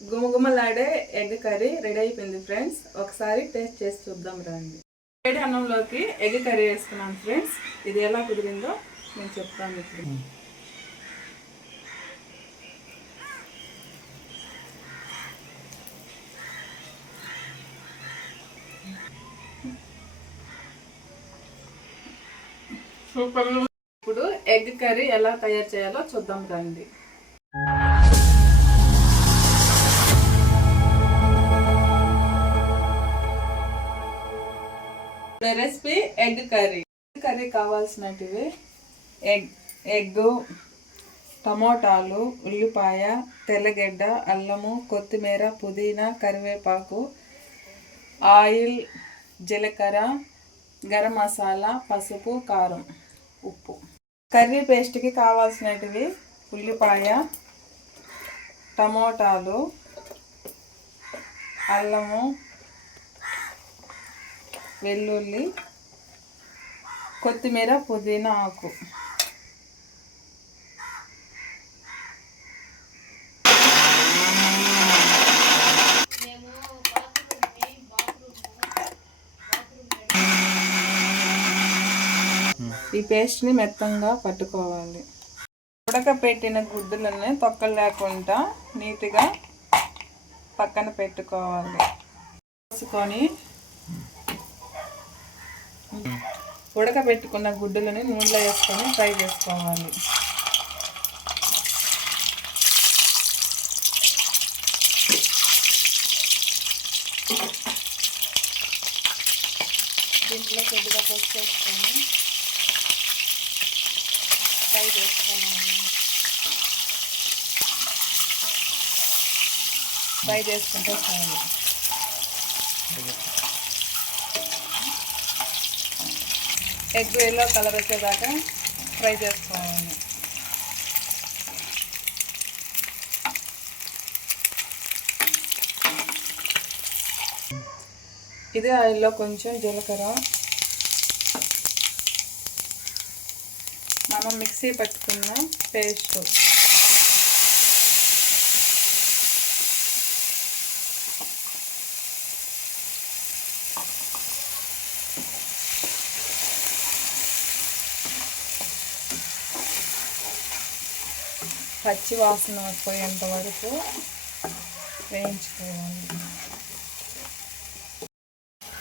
గుమగుమలాడే egg curry ready అయిపోయింది friends. ఒకసారి టేస్ట్ చేసి చూద్దాం రండి. వేడి అన్నంలోకి ఎగ్ కర్రీ వేసుకున్నాను ఫ్రెండ్స్. ఇది ఎలా కుదిరిందో నేను చెప్తాను ఇప్పుడు. సూపర్. ఇప్పుడు ఎగ్ కర్రీ ఎలా తయారు చేయాలో చూద్దాం రండి. రెసిపీ ఎగ్ కర్రీ కావాల్సినవి ఎగ్, టమోటాలు, ఉల్లిపాయ, తెల్లగడ్డ, అల్లము, కొత్తిమీర, పుదీనా, కరివేపాకు, ఆయిల్, జీలకర్ర, గరం మసాలా, పసుపు, కారం, ఉప్పు. కర్రీ పేస్ట్కి కావాల్సినవి ఉల్లిపాయ, టమోటాలు, అల్లము, వెల్లుల్లి, కొత్తిమీర, పుదీనా ఆకు. ఈ పేస్ట్ని మెత్తంగా పట్టుకోవాలి. ఉడకపెట్టిన గుడ్డులని తొక్కలు లేకుండా నీట్గా పక్కన పెట్టుకోవాలి. వేసుకొని ఉడకబెట్టుకున్న గుడ్డులని నూనెలో వేసుకొని ఫ్రై చేసుకోవాలి. దీంట్లో కొద్దిగా పసుపు వేసుకొని ఫ్రై చేసుకోవాలి. ఫ్రై చేసుకుంటే చాలు. ఎగ్ ఎల్లో కలర్ వచ్చేదాకా ఫ్రై చేసుకోవాలి. ఇది ఆయిల్లో కొంచెం జీలకర్ర, మనం మిక్సీ పట్టుకున్న పేస్ట్, పచ్చి వాసన పోయేంత వరకు వేయించుకోవాలి.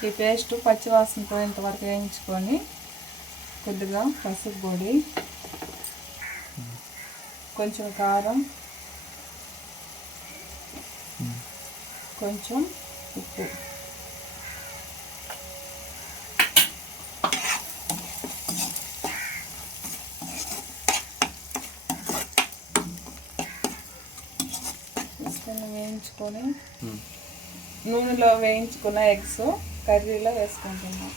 ఈ పేస్ట్ పచ్చి వాసన పోయేంత వరకు వేయించుకొని కొద్దిగా పసుపు పొడి, కొంచెం కారం, కొంచెం ఉప్పు, వేయించుకొని నూనెలో వేయించుకున్న ఎగ్స్ కర్రీలో వేసుకుంటున్నాం.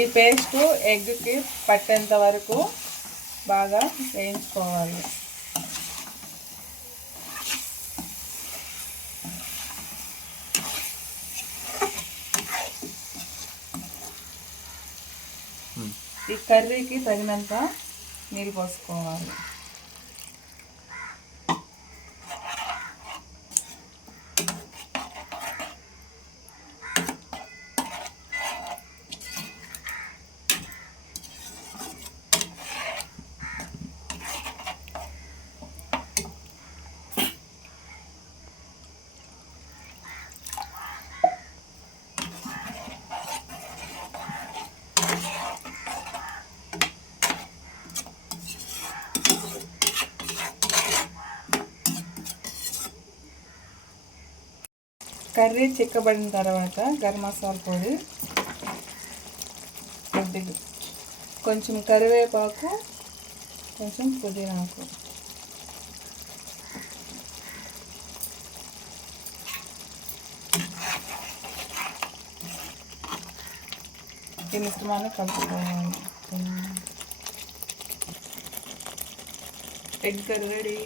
ఈ పేస్ట్ ఎగ్కి పట్టేంత వరకు బాగా వేయించుకోవాలి. ఈ కర్రీకి తగినంత నీళ్ళు పోసుకోవాలి. కర్రీ చిక్కబడిన తర్వాత గరం మసాలా పొడి, కొద్దిగా కొంచెం కరివేపాకు, కొంచెం పుదీనాకు, ఈ మిశ్రమాన్ని కలుపుకోవాలి. Egg curry ready.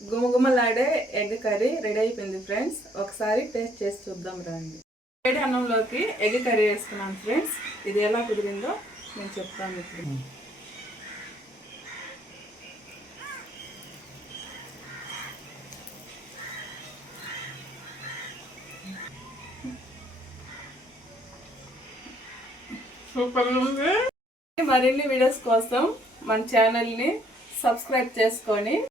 గుమగుమలాడే ఎగ్ కర్రీ రెడీ అయిపోయింది ఫ్రెండ్స్. ఒకసారి టేస్ట్ చేసి చూద్దాం రండి. వేడి అన్నంలోకి ఎగ్ కర్రీ వేసుకున్నాను ఫ్రెండ్స్. ఇది ఎలా కుదిరిందో నేను చెప్తాను ఇప్పుడు. సూపర్ ఉంది. మరిన్ని వీడియోస్ కోసం మన ఛానల్ని సబ్స్క్రైబ్ చేసుకొని